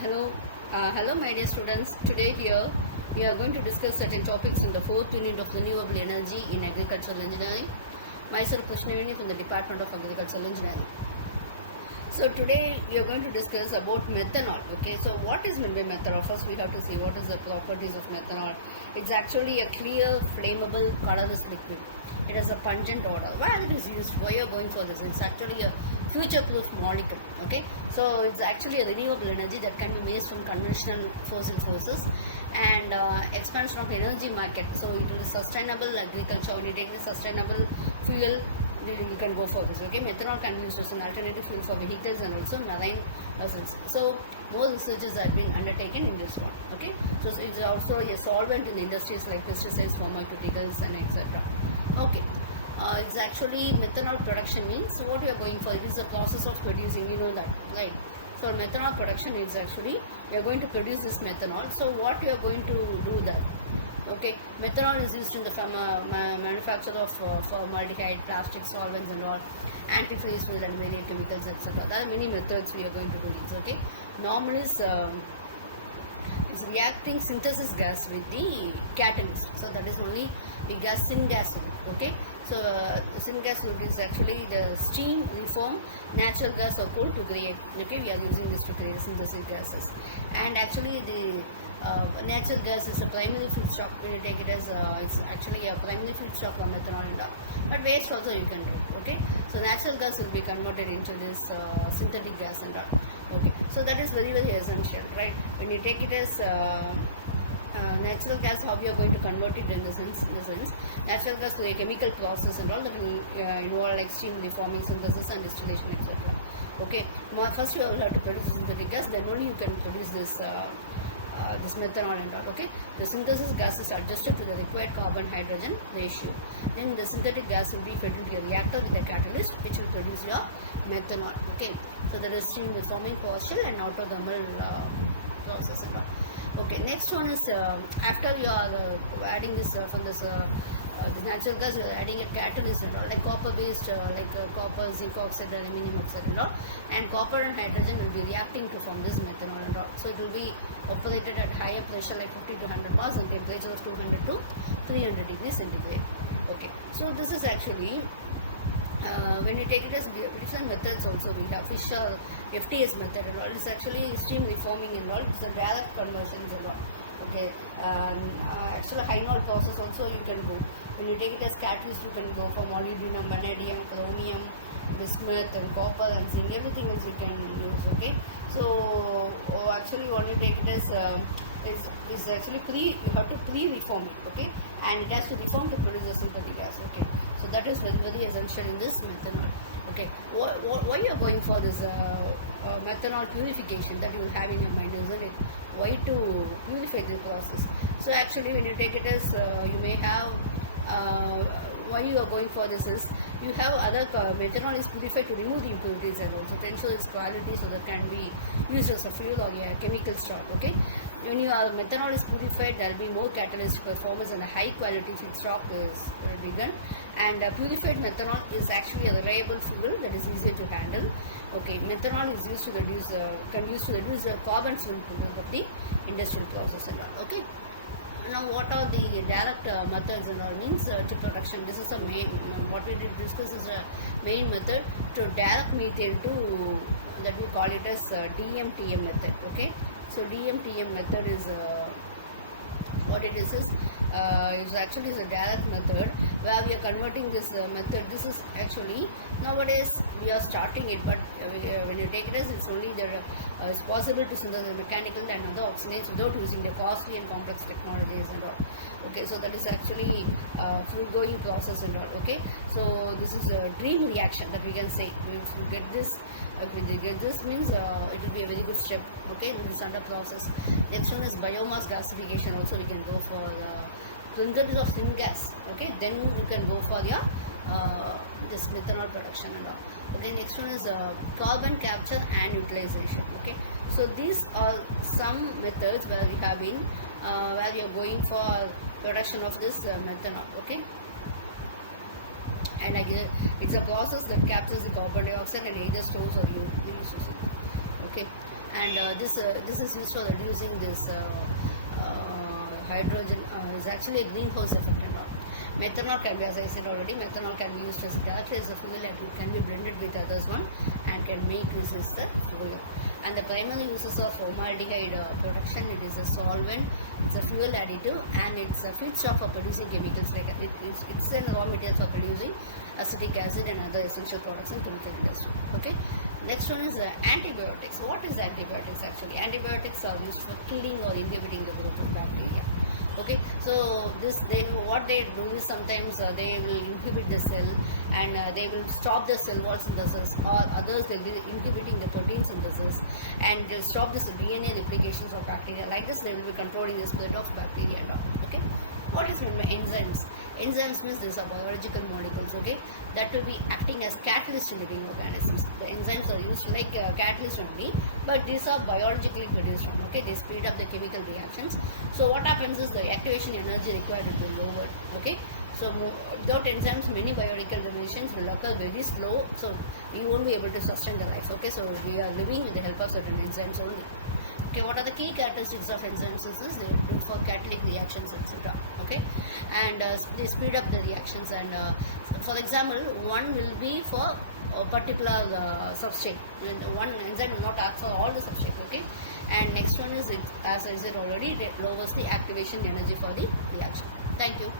Hello, my dear students. Today here we are going to discuss certain topics in the fourth unit of renewable energy in agricultural engineering. Myself, Krishnavini from the Department of Agricultural Engineering. So today we are going to discuss about methanol. Okay, so what is meant by methanol? First we have to see what is the properties of methanol. It's actually a clear, flammable, colorless liquid. It has a pungent odor. Why it is used? Why you are going for this? It's actually a future-proof molecule. Okay, so it's actually a renewable energy that can be made from conventional fossil sources and expands from energy market. So it is sustainable agriculture. When you take the sustainable fuel, you can go for this. Okay, methanol can be used as an alternative fuel for vehicles and also marine vessels. So more researches have been undertaken in this one. Okay, so it's also a solvent in industries like pesticides, pharmaceuticals, and etc. Okay, it's actually methanol production means what we are going for. It is a process of producing. You know that, right? So methanol production is actually we are going to produce this methanol. So what we are going to do that? Okay, methanol is used in the manufacture of formaldehyde, plastic solvents and all, antifreeze fluid and various chemicals, etc. There are many methods we are going to do this. Okay, normal is reacting synthesis gas with the catalyst. So that is only the gas syngas. Okay, so syngas is actually the steam reform natural gas or coal to create. Okay, we are using this to create synthesis gases, and actually the natural gas is a primary feedstock. When you take it as it's actually a primary feedstock for methanol and all. But waste also you can do. Okay, so natural gas will be converted into this synthetic gas and all. Okay, so that is very essential, right? When you take it as natural gas, how we are going to convert it in the sense natural gas to a chemical process and all that will involve like steam reforming, synthesis and distillation, etc. Okay, first you will have to produce synthetic gas, then only you can produce this this methanol and all. Okay, the synthesis gas is adjusted to the required carbon-hydrogen ratio. Then the synthetic gas will be fed into a reactor with a catalyst which will produce your methanol. Okay, so there is steam reforming, partial and autothermal process and all. Okay, next one is after you are adding this from this natural gas, you are adding a catalyst and all, like copper based copper, zinc oxide, aluminum oxide and all, and copper and hydrogen will be reacting to form this methanol and all. So it will be operated at higher pressure like 50 to 100 bars and temperature of 200 to 300 degrees centigrade. Okay, so this is actually when you take it as different methods also, we have Fisher FTS method and all. It's actually steam reforming and all. It's a direct conversions and all. Okay, actually Heinol process also you can go. When you take it as catalyst, you can go for molybdenum, vanadium, chromium, bismuth and copper and zinc. Everything else you can use. Okay, so actually when you take it as is actually you have to pre-reform it. Okay, and it has to reform to produce a synthetic gas. Okay, so that is very essential in this methanol. Okay, why you are going for this methanol purification that you will have in your mind, isn't it? Why to purify the process? So actually when you take it as you may have why you are going for this is you have other methanol is purified to remove the impurities and also to ensure its quality so that can be used as a fuel or a chemical stock. Okay, when you are methanol is purified, there will be more catalyst performance and a high quality feedstock is begun. And purified methanol is actually a reliable fuel that is easier to handle. Okay, methanol is used to reduce the carbon footprint of the industrial process and all. Okay. Now what are the direct methods and all means to production? This is a main, what we did discuss is a main method to direct methane to, that we call it as DMTM method. Okay, so DMTM method is what it is actually is a direct method where we are converting this method. This is actually nowadays we are starting it, but when you take it as it's only there it's possible to synthesize mechanical and other oxygenates without using the costly and complex technologies and all. Okay, so that is actually full going process and all. Okay, so this is a dream reaction that we can say. If you get this, means it will be a very good step. Okay, this is under process. Next one is biomass gasification. Also we can go for synthesis of syngas. Okay, then you can go for your this methanol production and all. Okay, next one is carbon capture and utilization. Okay, so these are some methods where we have been where we are going for production of this methanol. Okay, and it's a process that captures the carbon dioxide and either stores or uses it. Okay, and this is used for reducing this hydrogen is actually a greenhouse effect and all. Methanol can be, as I said already, methanol can be used as gas as a fuel, and it can be blended with others one and can make use as the fuel. And the primary uses of formaldehyde production, it is a solvent, it's a fuel additive, and it's a feedstock for producing chemicals. Like it's a raw material for producing acetic acid and other essential products in chemical industry. Okay. Next one is antibiotics. What is antibiotics actually? Antibiotics are used for killing or inhibiting the growth of bacteria. Okay, so what they do is sometimes they will inhibit the cell, and they will stop the cell wall synthesis, or others they will be inhibiting the protein synthesis, and they'll stop this DNA replications of bacteria. Like this, they will be controlling the spread of bacteria and all. Okay, what is meant by enzymes? Enzymes means these are biological molecules, okay, that will be acting as catalyst in living organisms. The enzymes are used like catalyst only, but these are biologically produced one, okay. They speed up the chemical reactions. So what happens is the activation energy required will be lowered, okay. So without enzymes, many biological reactions will occur very slow, so you won't be able to sustain the life, okay. So we are living with the help of certain enzymes only. Okay, what are the key characteristics of enzymes? Is they do for catalytic reactions, etc. Okay, and they speed up the reactions. And for example, one will be for a particular substrate. One enzyme will not act for all the substrates. Okay, and next one is, as I said already, it lowers the activation energy for the reaction. Thank you.